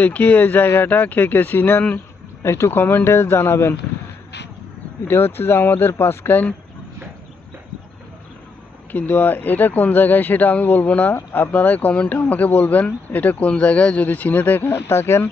দেখি এই জায়গাটা কে কে চিনেন একটু কমেন্টে জানাবেন। এটা হচ্ছে যে আমাদের পাঁচকাইন, কিন্তু এটা কোন জায়গায় সেটা আমি বলবো না, আপনারাই কমেন্টে আমাকে বলবেন এটা কোন জায়গায়, যদি চিনে থাকেন